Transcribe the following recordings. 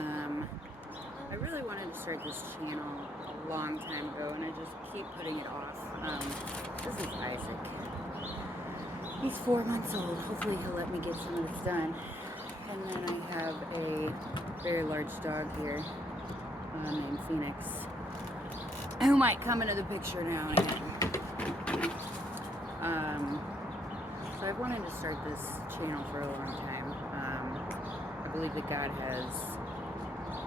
I really wanted to start this channel a long time ago, and I just keep putting it off. This is Isaac. He's 4 months old. Hopefully he'll let me get some of this done. And then I have a very large dog here named Phoenix, who might come into the picture now and again. So I've wanted to start this channel for a long time. I believe that God has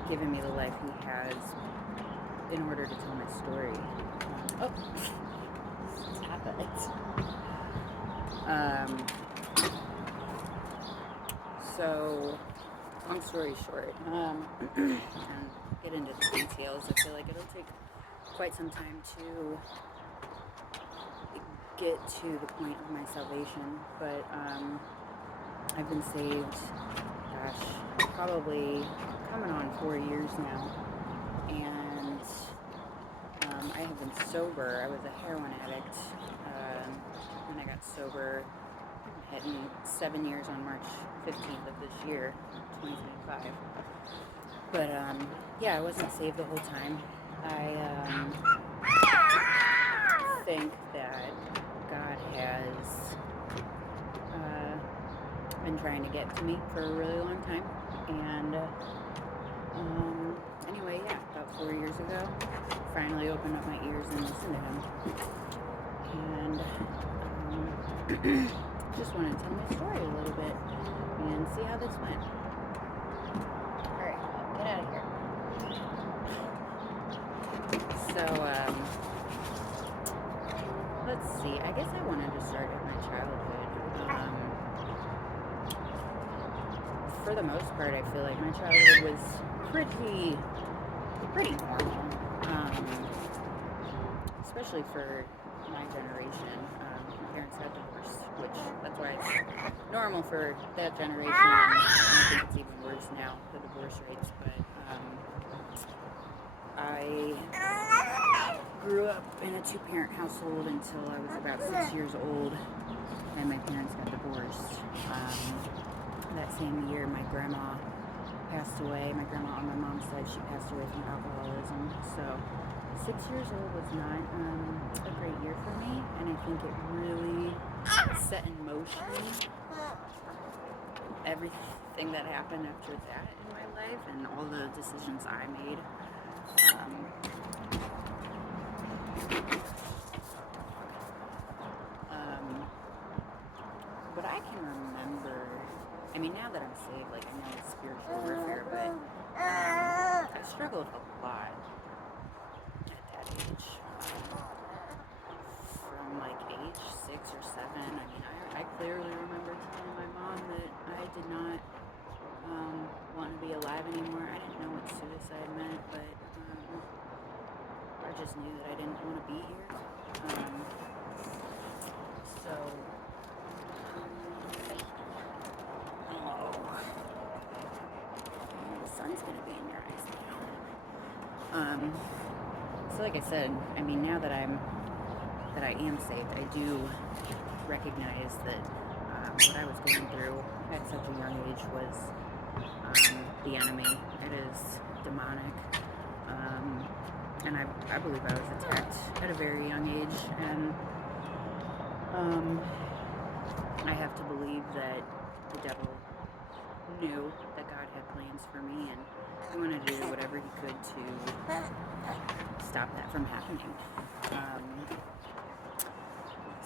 given me the life He has in order to tell my story. Oh, stop it. So, long story short, and get into the details. I feel like it'll take quite some time to get to the point of my salvation, but I've been saved, probably coming on 4 years now, and I have been sober. I was a heroin addict when I got sober. I'm hitting 7 years on March 15th of this year, 2025. But yeah, I wasn't saved the whole time. I think that God has been trying to get to me for a really long time, and anyway, yeah, about 4 years ago, finally opened up my ears and listened to Him, and just wanted to tell my story a little bit and see how this went. Alright, get out of here. So, let's see, I guess I wanted to start with my childhood. For the most part, I feel like my childhood was pretty normal, especially for my generation. My parents got divorced, which that's why it's normal for that generation. And I think it's even worse now, the divorce rates. But I grew up in a two-parent household until I was about 6 years old, and my parents got divorced. That same year, my grandma passed away. My grandma on my mom's side, she passed away from alcoholism. So 6 years old was not a great year for me, and I think it really set in motion everything that happened after that in my life and all the decisions I made. But I can remember, I mean, now that I'm saved, like, I know it's spiritual warfare, but I struggled a lot at that age. From like age 6 or 7, I mean, I clearly remember telling my mom that I did not want to be alive anymore. I didn't know what suicide meant, but I just knew that I didn't want to be here. So, the sun's going to be in your eyes now. So like I said, I mean, now that I am saved, I do recognize that what I was going through at such a young age was the enemy. It is demonic. And I believe I was attacked at a very young age, and I have to believe that the devil knew that God had plans for me, and he wanted to do whatever he could to stop that from happening.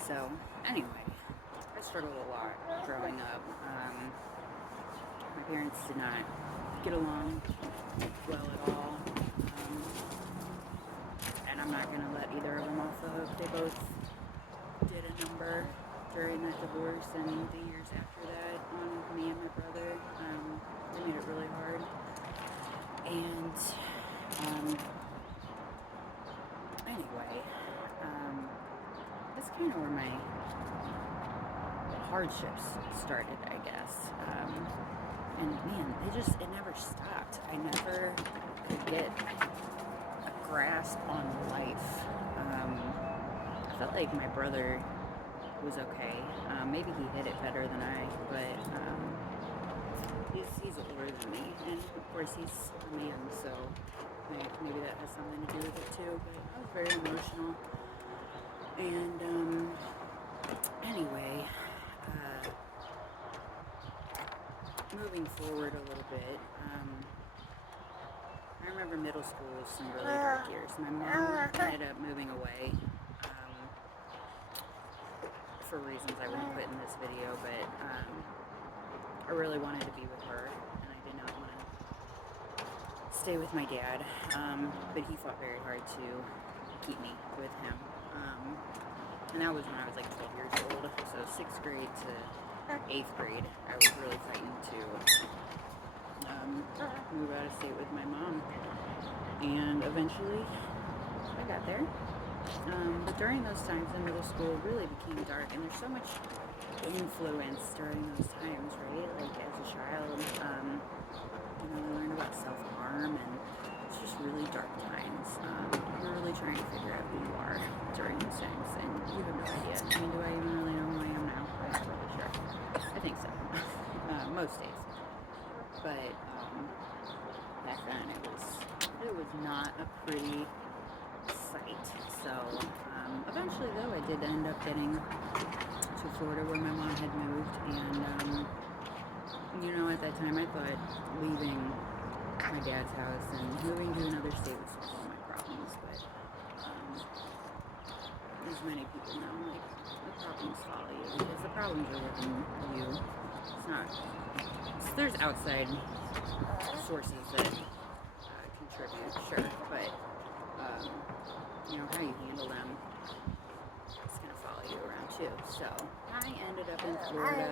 So anyway, I struggled a lot growing up. My parents did not get along well at all. And I'm not going to let either of them off the hook. They both did a number during that divorce and the years after that on me and my brother. They made it really hard. And anyway, that's kind of where my hardships started, I guess. And man, it never stopped. I never could get a grasp on life. I felt like my brother was okay. Maybe he hid it better than I, but he's older than me, and of course he's a man, so maybe that has something to do with it too. But I was very emotional, and anyway, moving forward a little bit. I remember middle school was some really dark years. My mom ended up moving away for reasons I won't put in this video, but I really wanted to be with her, and I did not want to stay with my dad, but he fought very hard to keep me with him, and that was when I was like 12 years old, so 6th grade to 8th grade, I was really fighting to move out of state with my mom, and eventually I got there. But during those times in middle school, it really became dark, and there's so much influence during those times, right? Like as a child, you learn about self-harm, and it's just really dark times. You're really trying to figure out who you are during those times, and you have no idea. I mean, do I even really know who I am now? I'm not really sure. I think so. Most days. But back then, it was not a pretty sight. So eventually, though, I did end up getting to Florida, where my mom had moved, and at that time I thought leaving my dad's house and moving to another state would solve all my problems, but as many people know, like, the problems follow you, because the problems are within you. It's not, there's outside sources that contribute, sure, but how you handle them, it's going to follow you around too. So I ended up in Florida,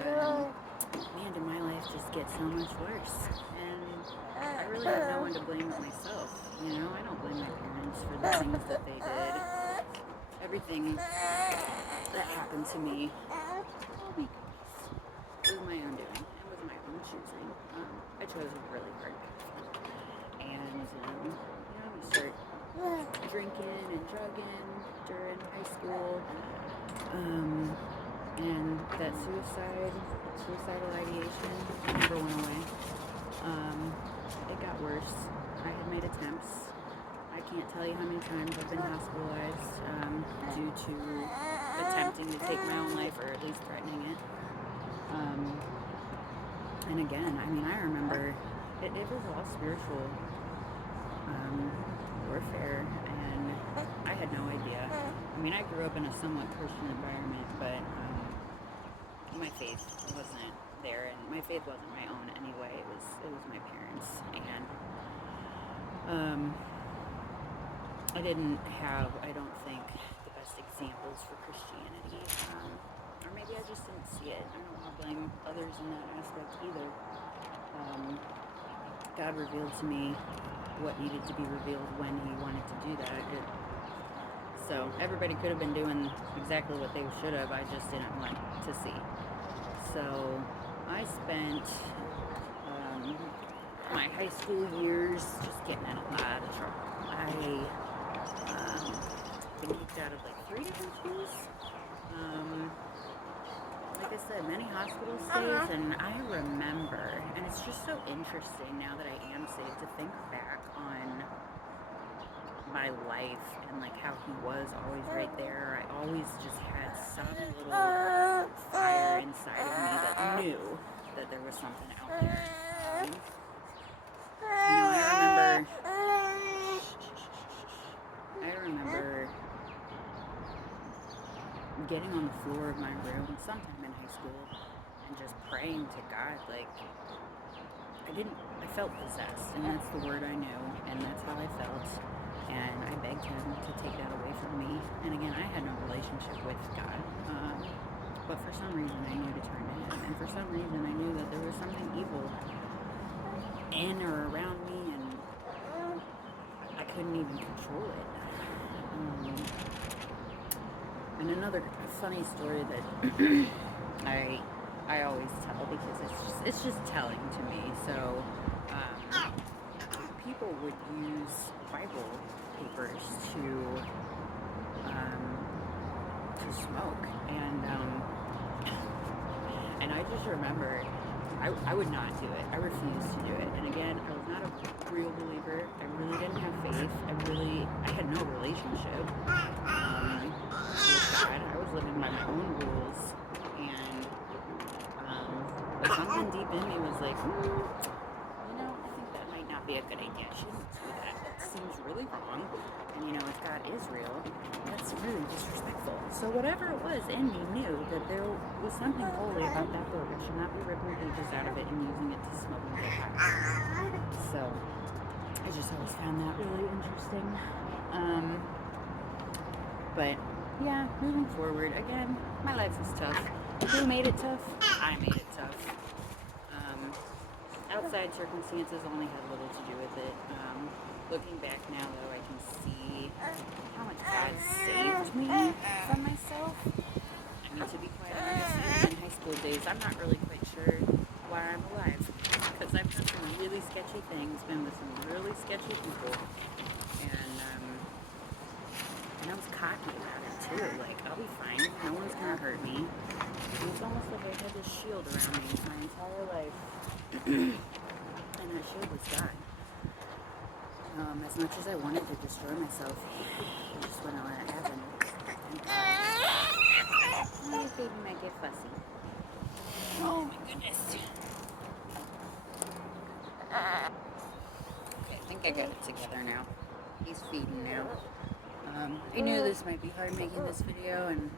and man, did my life just get so much worse. And I really have no one to blame but myself. I don't blame my parents for the things that they did. Everything that happened to me, oh my goodness, was my own doing. It was my own choosing. I chose a really hard path. And, you start drinking and drugging during high school, and that suicidal ideation never went away. It got worse. I had made attempts. I can't tell you how many times I've been hospitalized due to attempting to take my own life, or at least threatening it. And again, I remember it was all spiritual warfare, and I had no idea. I grew up in a somewhat Christian environment, but my faith wasn't there, and my faith wasn't my own anyway. It was my parents, and I didn't have, I don't think, the best examples for Christianity, or maybe I just didn't see it. I don't want to blame others in that aspect either. God revealed to me what needed to be revealed when he wanted to do that. So everybody could have been doing exactly what they should have, I just didn't want to see. So I spent my high school years just getting in a lot of trouble. Been kicked out of like 3 different schools. Like I said, many hospital stays, and I remember, and it's just so interesting now that I am saved to think back on my life and like how he was always right there. I always just had some little fire inside of me that knew that there was something out there. I remember getting on the floor of my room sometime in high school and just praying to God. Like, I felt possessed, and that's the word I knew, and that's how I felt. And I begged him to take that away from me. And again, I had no relationship with God, but for some reason I knew to turn to him, and for some reason I knew that there was something evil in or around me, and I couldn't even control it. And another funny story that I always tell, because it's just telling to me. So people would use Bible papers to smoke, and I just remember I would not do it. I refused to do it. And again, I was not a real believer. I really didn't have faith. I had no relationship with God. I was living by my own rules. And but something deep in me was like, I think that might not be a good idea. She didn't do that. That seems really wrong. And if God is real, that's really disrespectful. So whatever it was in me knew that there was something holy about that book. I should not be ripping pages out of it and using it to smoke and get high. So I just always found that really interesting. But yeah, moving forward, again, my life was tough. Who made it tough? I made it tough. Outside circumstances only had little to do with it. Looking back now, though, I can see how much God saved me from myself. I mean, to be quite honest, in high school days, I'm not really quite sure why I'm alive. Because I've done some really sketchy things, been with some really sketchy people. And I was cocky about it, too. Like, I'll be fine. No one's going to hurt me. It was almost like I had this shield around me my entire life. And that shield was God. As much as I wanted to destroy myself, I just wouldn't let it happen. My baby might get fussy. Oh my goodness. Okay, I think I got it together now. He's feeding now. I knew this might be hard making this video, and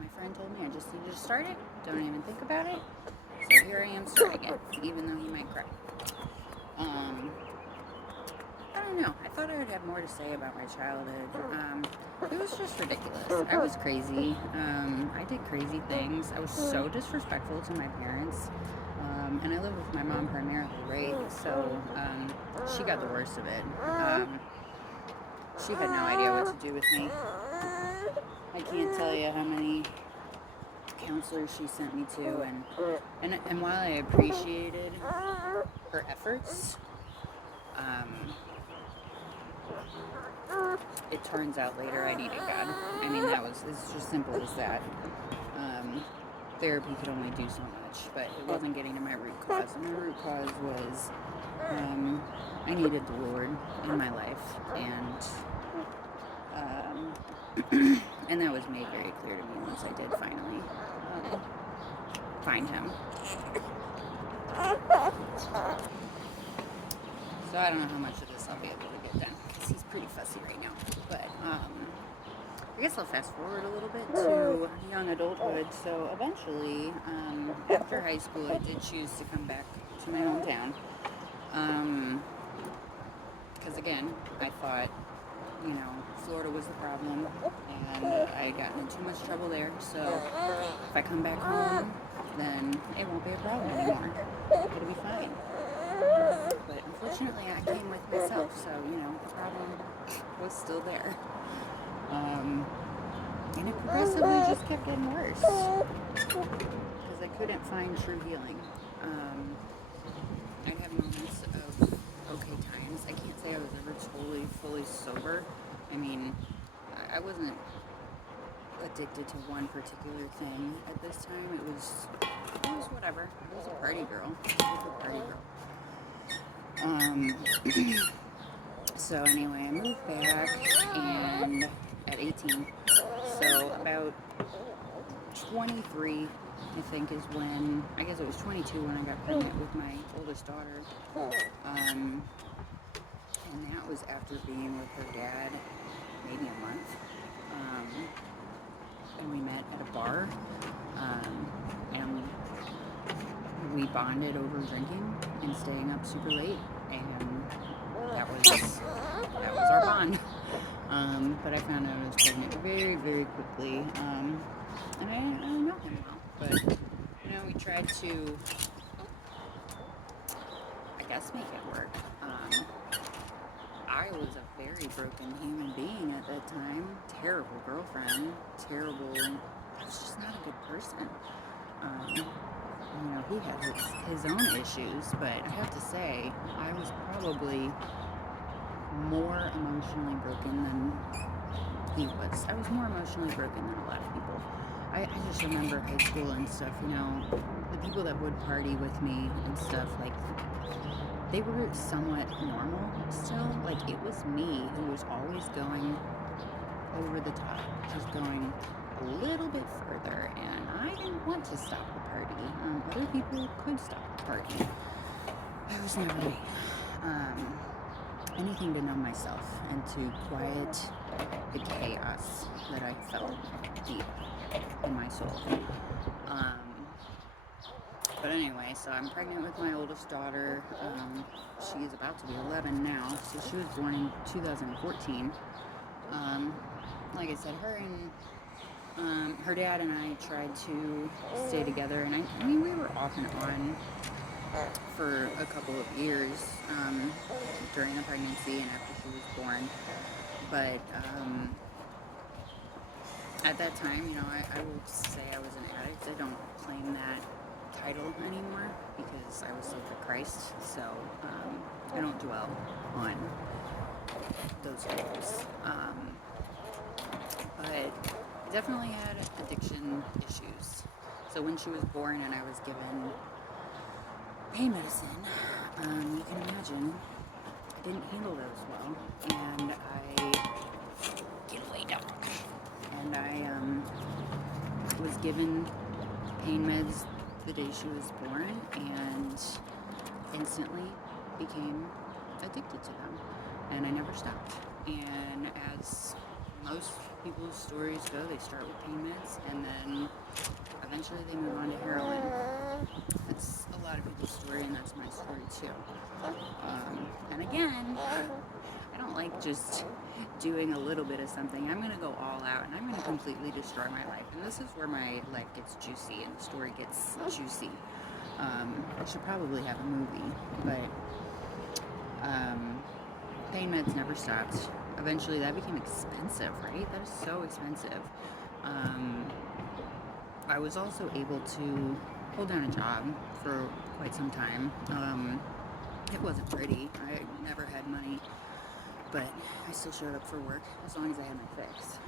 my friend told me I just needed to start it. Don't even think about it. So here I am starting it, even though he might cry. I don't know. I thought I would have more to say about my childhood. It was just ridiculous. I was crazy. I did crazy things. I was so disrespectful to my parents. And I live with my mom primarily, right? So she got the worst of it. She had no idea what to do with me. I can't tell you how many counselors she sent me to, and while I appreciated her efforts, it turns out later I needed God. I mean, it's just simple as that. Therapy could only do so much, but it wasn't getting to my root cause, and my root cause was I needed the Lord in my life, and that was made very clear to me once I did finally find Him. So I don't know how much of this I'll be able to get done, because he's pretty fussy right now. But I guess I'll fast forward a little bit to young adulthood. So eventually, after high school, I did choose to come back to my hometown. Because again, I thought, Florida was the problem, and I had gotten in too much trouble there. So if I come back home, then it won't be a problem anymore. It'll be fine. But unfortunately, I came with myself, so, the problem was still there. And it progressively just kept getting worse, because I couldn't find true healing. I'd have moments of okay times. I can't say I was ever totally, fully sober. I mean, I wasn't addicted to one particular thing at this time. It was whatever. I was a party girl. So anyway, I moved back, and at 18, so about 23, I think, is when, I guess it was 22 when I got pregnant with my oldest daughter, and that was after being with her dad maybe a month, and we met at a bar, and we bonded over drinking and staying up super late, and that was our bond. But I found out I was pregnant very, very quickly, and I didn't know him well, but we tried to, I guess, make it work. I was a very broken human being at that time. Terrible girlfriend, I was just not a good person. He had his own issues, but I have to say, I was probably more emotionally broken than he was. I was more emotionally broken than a lot of people. I just remember high school and stuff, you know, the people that would party with me and stuff, like, they were somewhat normal still. Like, it was me who was always going over the top, just going a little bit further, and I didn't want to stop the party. Other people could stop the party. That was never me. Anything to numb myself and to quiet the chaos that I felt deep in my soul. But anyway, so I'm pregnant with my oldest daughter. She is about to be 11 now, so she was born in 2014. Like I said, her dad and I tried to stay together, and I mean, we were off and on for a couple of years during the pregnancy and after she was born. But at that time, you know, I will say I was an addict. I don't claim that title anymore because I was saved by Christ, so I don't dwell on those titles. But I definitely had addiction issues. So when she was born and I was given pain medicine, you can imagine I didn't handle those well, and I get away, dog. And I was given pain meds the day she was born, and instantly became addicted to them, and I never stopped. And as most people's stories go, they start with pain meds, and then eventually they move on to heroin. That's a lot of people's story, and that's my story too. And again, I don't like just doing a little bit of something. I'm going to go all out, and I'm going to completely destroy my life. And this is where my life gets juicy and the story gets juicy. I should probably have a movie, but pain meds never stopped. Eventually that became expensive, right? That is so expensive. I was also able to hold down a job for quite some time. It wasn't pretty. I never had money, but I still showed up for work as long as I had my fix.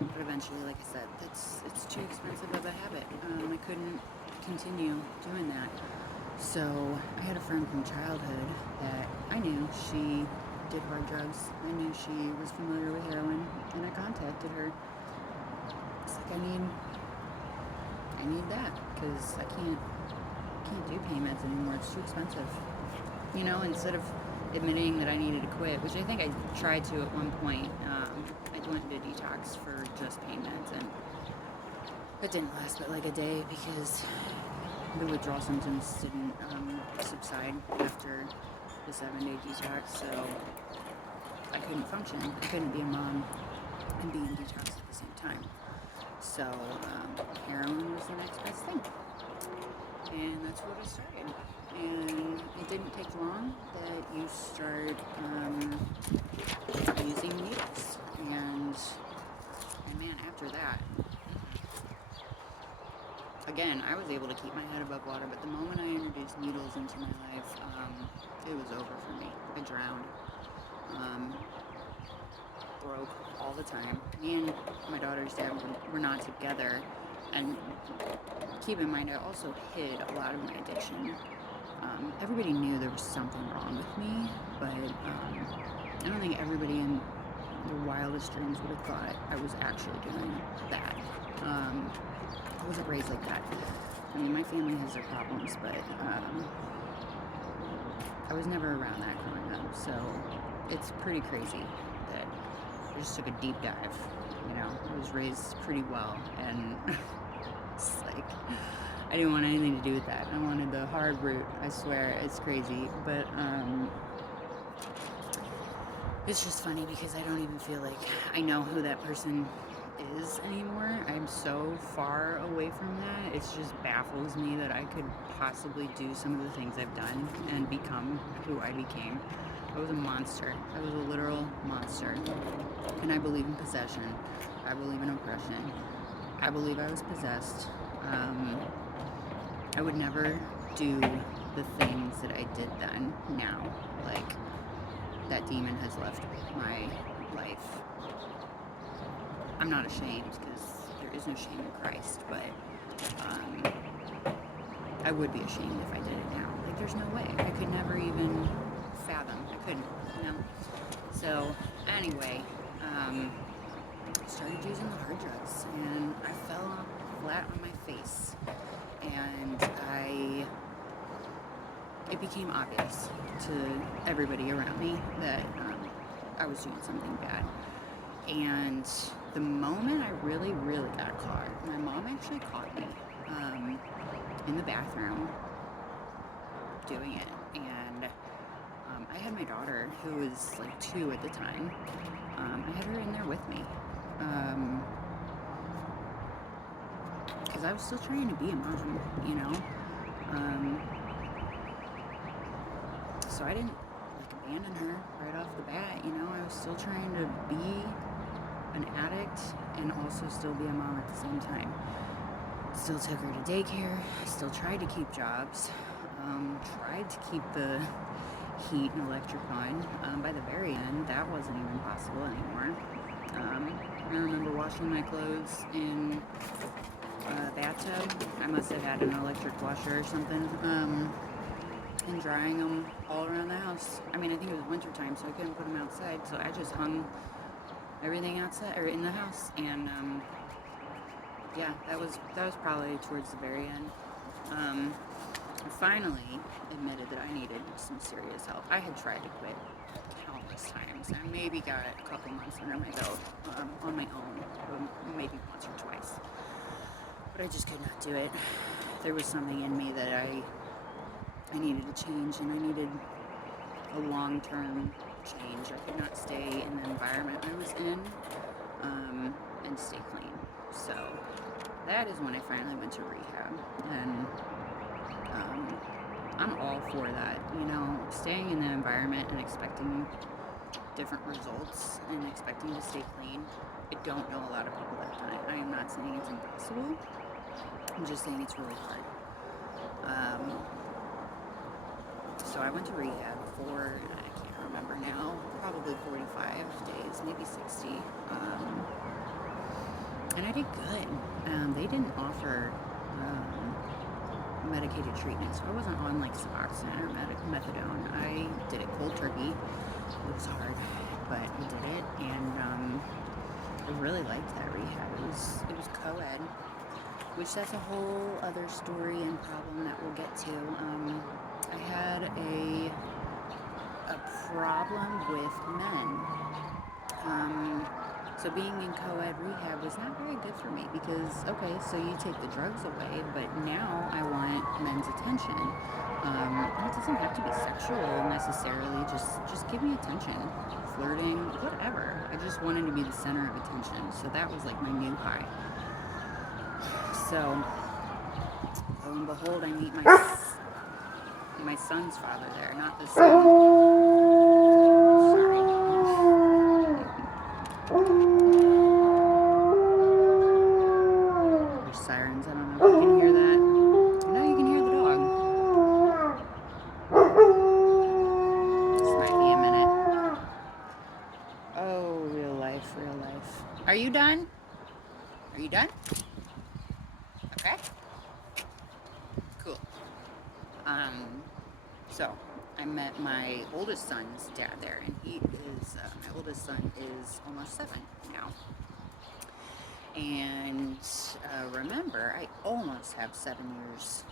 But eventually, like I said, it's too expensive of a habit. I couldn't continue doing that. So I had a friend from childhood that I knew she did hard drugs. I knew she was familiar with heroin, and I contacted her. It's like, I need that because I can't do pain meds anymore. It's too expensive. You know, instead of admitting that I needed to quit, which I think I tried to at one point, I went into detox for just pain meds, and it didn't last but like a day because the withdrawal symptoms didn't subside after the 7-day detox, so I couldn't function. I couldn't be a mom and be in detox at the same time. So heroin was the next best thing, and that's what I started. And it didn't take long that you start using needles, and man, after that, again, I was able to keep my head above water, but the moment I introduced needles into my life, it was over for me. I drowned. Broke all the time. Me and my daughter's dad were not together, and keep in mind, I also hid a lot of my addiction. Everybody knew there was something wrong with me, but I don't think everybody in their wildest dreams would have thought I was actually doing that. I wasn't raised like that. I mean, my family has their problems, but I was never around that growing up, so it's pretty crazy that I just took a deep dive. You know, I was raised pretty well, and it's like, I didn't want anything to do with that. I wanted the hard route, I swear. It's crazy, but it's just funny because I don't even feel like I know who that person is anymore. I'm so far away from that. It just baffles me that I could possibly do some of the things I've done and become who I became. I was a monster. I was a literal monster. And I believe in possession. I believe in oppression. I believe I was possessed. I would never do the things that I did then, now. Like, that demon has left my life. I'm not ashamed because there is no shame in Christ, but I would be ashamed if I did it now. Like, there's no way. I could never even fathom. I couldn't, you know? So, anyway, started using the hard drugs, and I fell flat on my face, and it became obvious to everybody around me that I was doing something bad. And the moment I really, really got caught, my mom actually caught me in the bathroom doing it. And I had my daughter, who was like 2 at the time. I had her in there with me. Because I was still trying to be a mom, you know? So I didn't abandon her right off the bat, you know? I was still trying to be an addict and also still be a mom at the same time. Still took her to daycare, still tried to keep jobs, tried to keep the heat and electric on. By the very end, that wasn't even possible anymore. I remember washing my clothes in a bathtub. I must have had an electric washer or something, and drying them all around the house. I mean, I think it was winter time, so I couldn't put them outside, so I just hung everything outside or in the house. And yeah, that was probably towards the very end. I finally admitted that I needed some serious help. I had tried to quit countless times. I maybe got a couple months under my belt on my own, maybe once or twice, but I just could not do it. There was something in me that I needed to change, and I needed a long-term change. I could not stay in the environment I was in and stay clean. So that is when I finally went to rehab, and I'm all for that, you know, staying in the environment and expecting different results and expecting to stay clean. I don't know a lot of people that have done it. I am not saying it's impossible. I'm just saying it's really hard. So I went to rehab for, I can't remember now, probably 45 days, maybe 60. And I did good. They didn't offer medicated treatment, so I wasn't on like Suboxone or methadone. I did it cold turkey. It was hard, but I did it, and I really liked that rehab. It was co-ed, which that's a whole other story and problem that we'll get to. I had a problem with men. So being in co-ed rehab was not very good for me because, okay, so you take the drugs away, but now I want men's attention. And it doesn't have to be sexual necessarily, just give me attention, flirting, whatever. I just wanted to be the center of attention, so that was like my new high. So, lo and behold, I meet my son's father there, not the son. Sorry. There's sirens. I don't know if you can hear that. No, you can hear the dog. This might be a minute. Oh, real life. Are you done? Are you done? Okay. Cool. So I met my oldest son's dad there, and he is, my oldest son is almost 7 now. And remember, I almost have 7 years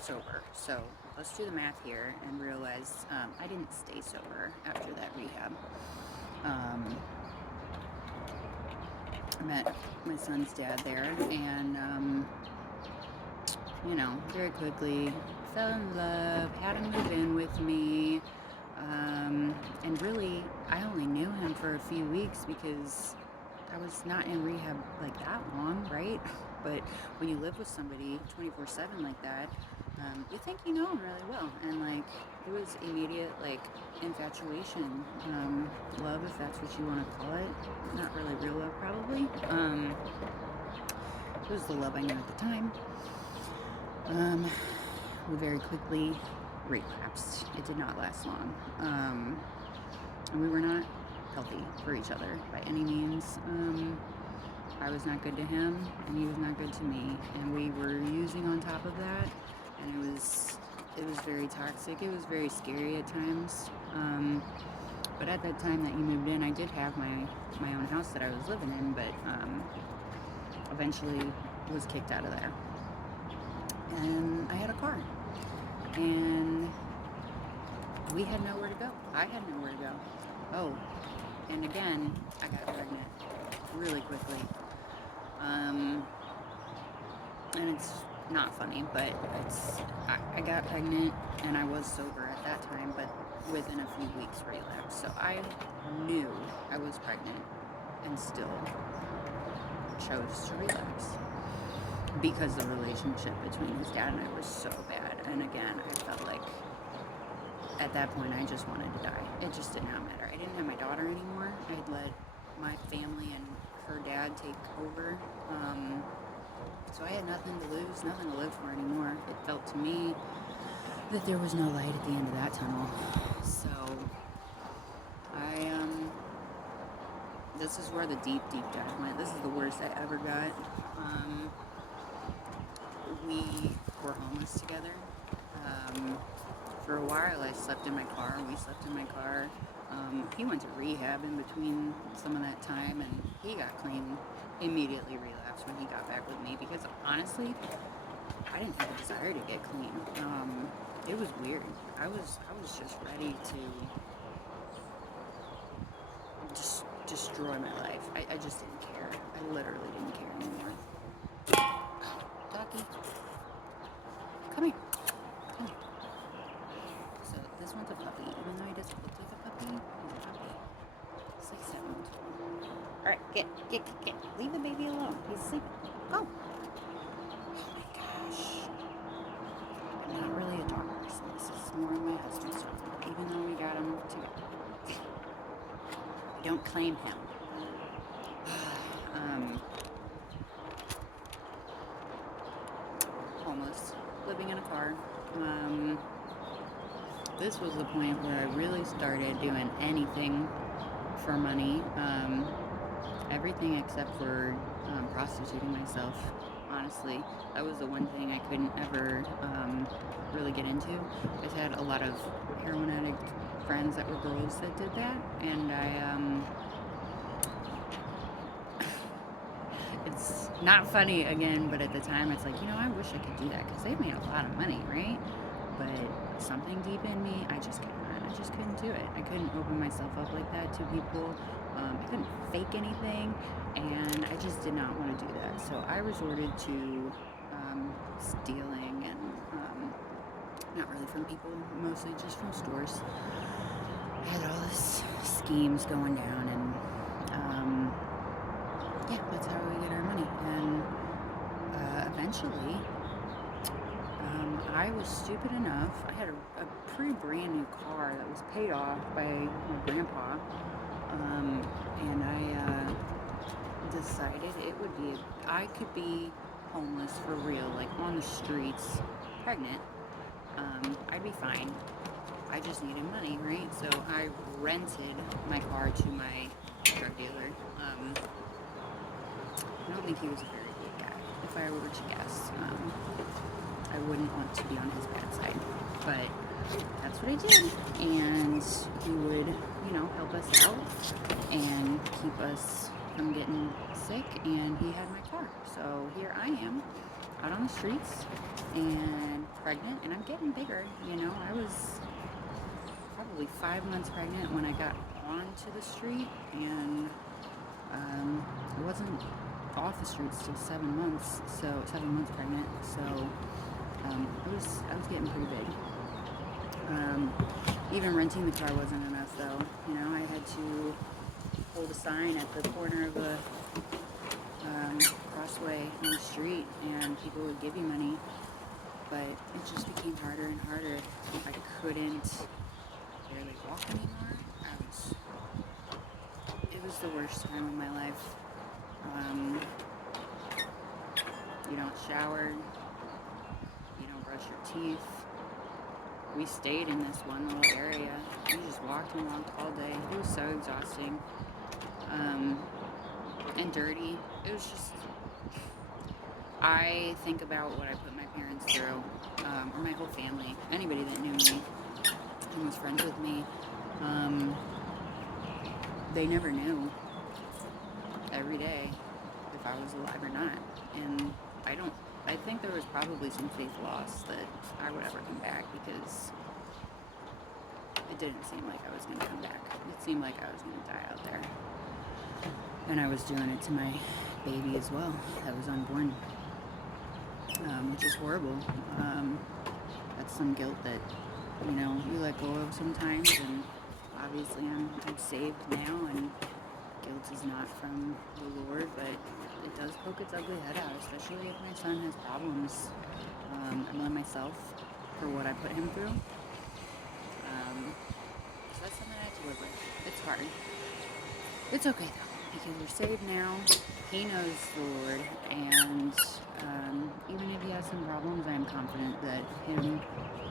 sober. So let's do the math here and realize I didn't stay sober after that rehab. I met my son's dad there, and you know, very quickly fell in love, had him move in with me, and really I only knew him for a few weeks because I was not in rehab like that long, right? But when you live with somebody 24/7 like that, you think you know them really well, and like it was immediate like infatuation, love, if that's what you want to call it. Not really real love, probably. It was the love I knew at the time. We very quickly relapsed. It did not last long, and we were not healthy for each other by any means. I was not good to him, and he was not good to me, and we were using on top of that, and it was very toxic. It was very scary at times. But at that time that you moved in, I did have my own house that I was living in, but eventually was kicked out of there. And I had a car, and we had nowhere to go. I had nowhere to go. Oh, and again, I got pregnant really quickly. And it's not funny, but I got pregnant, and I was sober at that time, but within a few weeks relapsed. So I knew I was pregnant and still chose to relapse because the relationship between his dad and I was so bad. And again, I felt like at that point I just wanted to die. It just did not matter. I didn't have my daughter anymore. I had let my family and her dad take over. So I had nothing to lose, nothing to live for anymore. It felt to me that there was no light at the end of that tunnel. So this is where the deep dive went. This is the worst I ever got. We were homeless together. For a while I slept in my car. We slept in my car. He went to rehab in between some of that time, and he got clean, immediately relapsed when he got back with me, because honestly, I didn't have a desire to get clean. It was weird. I was just ready to just destroy my life. I just didn't care. I literally didn't care anymore. Ducky, come here. Come here. So this one's a puppy. Even though he doesn't look like a puppy, he's a puppy. He's like 7 months old. Alright, get. Leave the baby alone. He's sleeping. Go. Oh my gosh. I'm not really a dog person. This is more of my husband's dog, even though we got him together. I don't claim him. Homeless, living in a car. This was the point where I really started doing anything for money. Everything except for prostituting myself. Honestly, that was the one thing I couldn't ever really get into. I had a lot of heroin addict friends that were girls that did that, and it's not funny again, but at the time it's like, I wish I could do that, because they made a lot of money, right? But something deep in me, I just couldn't do it. I couldn't open myself up like that to people. I couldn't fake anything, and I just did not want to do that. So I resorted to stealing, and not really from people, mostly just from stores. I had all these schemes going down, and that's how we get our money. And eventually, I was stupid enough. I had a pretty brand new car that was paid off by my grandpa, and I decided I could be homeless for real, like on the streets, pregnant. I'd be fine. I just needed money, right? So I rented my car to my drug dealer. I don't think he was a very good guy, if I were to guess. I wouldn't want to be on his bad side, but that's what I did. And he would, help us out and keep us from getting sick, and he had my car. So here I am, out on the streets, and pregnant, and I'm getting bigger. I was probably 5 months pregnant when I got onto the street, and I wasn't off the streets till 7 months. So 7 months pregnant. So I was getting pretty big. Even renting the car wasn't enough, though. I had to hold a sign at the corner of a crossway on the street, and people would give you money, but it just became harder and harder. I couldn't barely walk anymore. It was the worst time of my life. You don't shower, you don't brush your teeth. We stayed in this one little area. We just walked all day. It was so exhausting. And dirty. it was just, I think about what I put my parents through, or my whole family, anybody that knew me and was friends with me. They never knew every day if I was alive or not. And I think there was probably some faith loss that I would ever come back, because it didn't seem like I was going to come back. It seemed like I was going to die out there. And I was doing it to my baby as well that was unborn, which is horrible. That's some guilt that, you let go of sometimes, and obviously I'm saved now, and guilt is not from the Lord, but it does poke its ugly head out, especially if my son has problems. I blame myself for what I put him through. So that's something I have to live with. It's hard. It's okay though, because we're saved now. He knows the Lord, and even if he has some problems, I am confident that him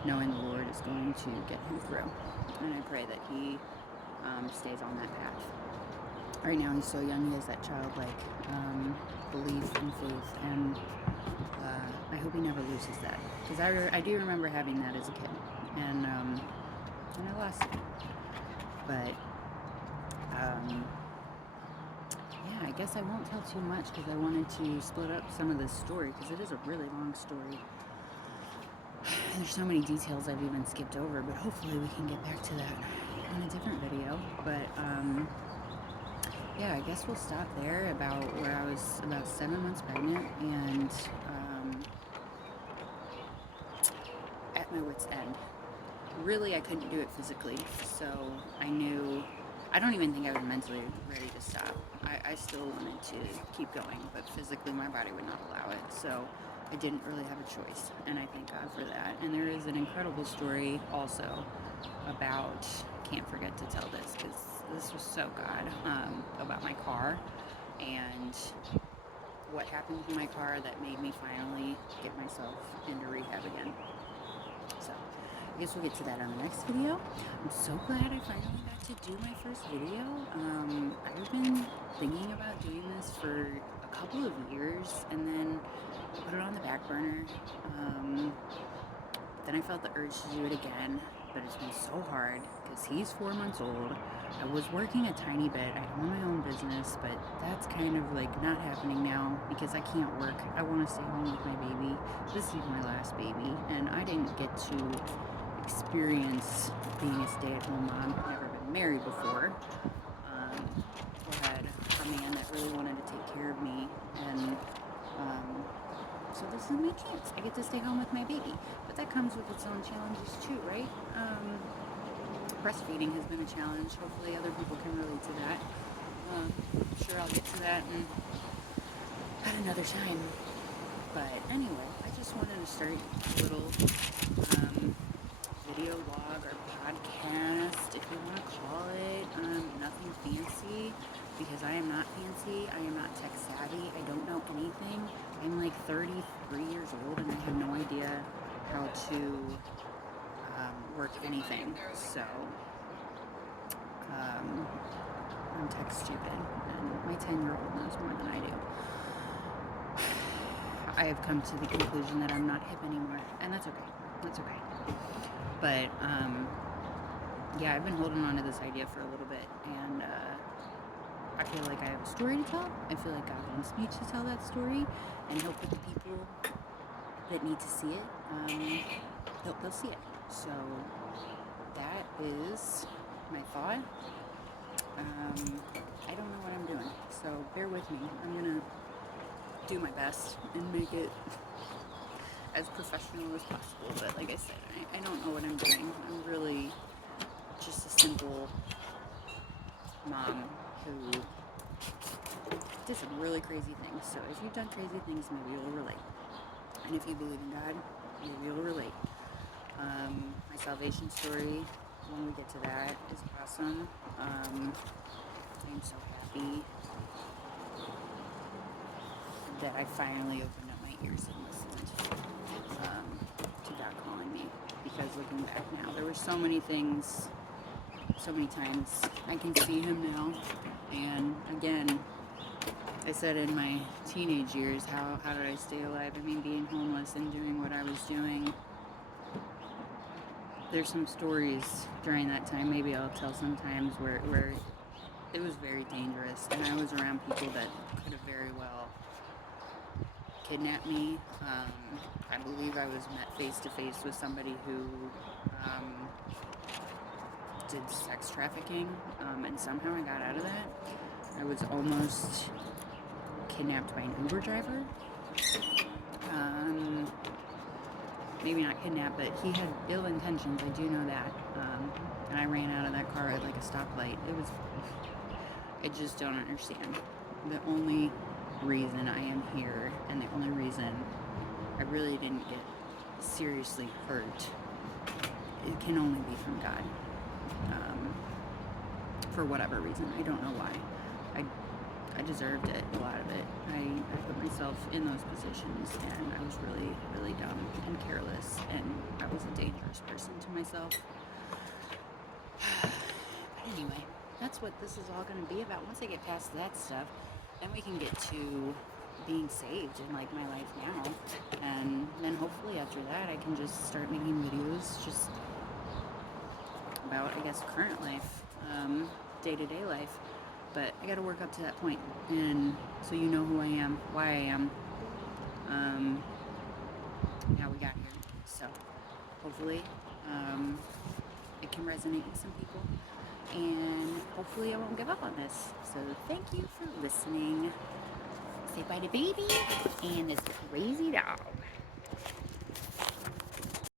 knowing the Lord is going to get him through. And I pray that he stays on that path. Right now he's so young, he has that childlike belief and faith, and I hope he never loses that, because I do remember having that as a kid, and I lost it. But yeah, I guess I won't tell too much, because I wanted to split up some of this story, because it is a really long story. And there's so many details I've even skipped over, but hopefully we can get back to that in a different video. But yeah, I guess we'll stop there, about where I was about 7 months pregnant, and at my wit's end. Really, I couldn't do it physically, so I don't even think I was mentally ready to stop. I still wanted to keep going, but physically my body would not allow it, so I didn't really have a choice, and I thank God for that. And there is an incredible story also about, can't forget to tell this, because this was so God, about my car, and what happened to my car that made me finally get myself into rehab again. So I guess we'll get to that on the next video. I'm so glad I finally got to do my first video. I've been thinking about doing this for a couple of years, and then I put it on the back burner. Then I felt the urge to do it again, but it's been so hard because he's 4 months old. I was working a tiny bit. I own my own business, but that's kind of like not happening now because I can't work. I want to stay home with my baby. This is my last baby, and I didn't get to experience being a stay-at-home mom. I've never been married before. I had a man that really wanted to take care of me, and so this is my chance. I get to stay home with my baby, but that comes with its own challenges too, right? Breastfeeding has been a challenge. Hopefully other people can relate to that. I'm sure I'll get to that at another time. But anyway, I just wanted to start a little video log or podcast, if you want to call it. Nothing fancy, because I am not fancy. I am not tech savvy. I don't know anything. I'm like 33 years old, and I have no idea how to work anything. So I'm tech stupid, and my 10-year-old knows more than I do. I have come to the conclusion that I'm not hip anymore, and that's okay. That's okay. But yeah, I've been holding on to this idea for a little bit, and I feel like I have a story to tell. I feel like God wants me to tell that story, and hopefully the people that need to see it, they'll see it. So that is my thought. I don't know what I'm doing, so bear with me. I'm gonna do my best and make it as professional as possible, but like I said, I don't know what I'm doing. I'm really just a simple mom who did some really crazy things. So if you've done crazy things, maybe you'll relate. And if you believe in God, maybe you'll relate. My salvation story, when we get to that, is awesome. I'm so happy that I finally opened up my ears and listened to God calling me. Because looking back now, there were so many things, so many times I can see Him now. And again, I said in my teenage years, how did I stay alive? I mean, being homeless and doing what I was doing. There's some stories during that time, maybe I'll tell sometimes, where it was very dangerous, and I was around people that could have very well kidnapped me. I believe I was met face to face with somebody who did sex trafficking, and somehow I got out of that. I was almost kidnapped by an Uber driver. Maybe not kidnapped, but he had ill intentions, I do know that. And I ran out of that car at like a stoplight. I just don't understand. The only reason I am here, and the only reason I really didn't get seriously hurt, it can only be from God. For whatever reason, I don't know why. I deserved it, a lot of it. I put myself in those positions, and I was really, really dumb and careless, and I was a dangerous person to myself. But anyway, that's what this is all going to be about. Once I get past that stuff, then we can get to being saved in like my life now, and then hopefully after that I can just start making videos just about, I guess, current life, day-to-day life. But I got to work up to that point, and so you know who I am, why I am, how we got here. So hopefully it can resonate with some people, and hopefully I won't give up on this. So thank you for listening. Say bye to baby and this crazy dog.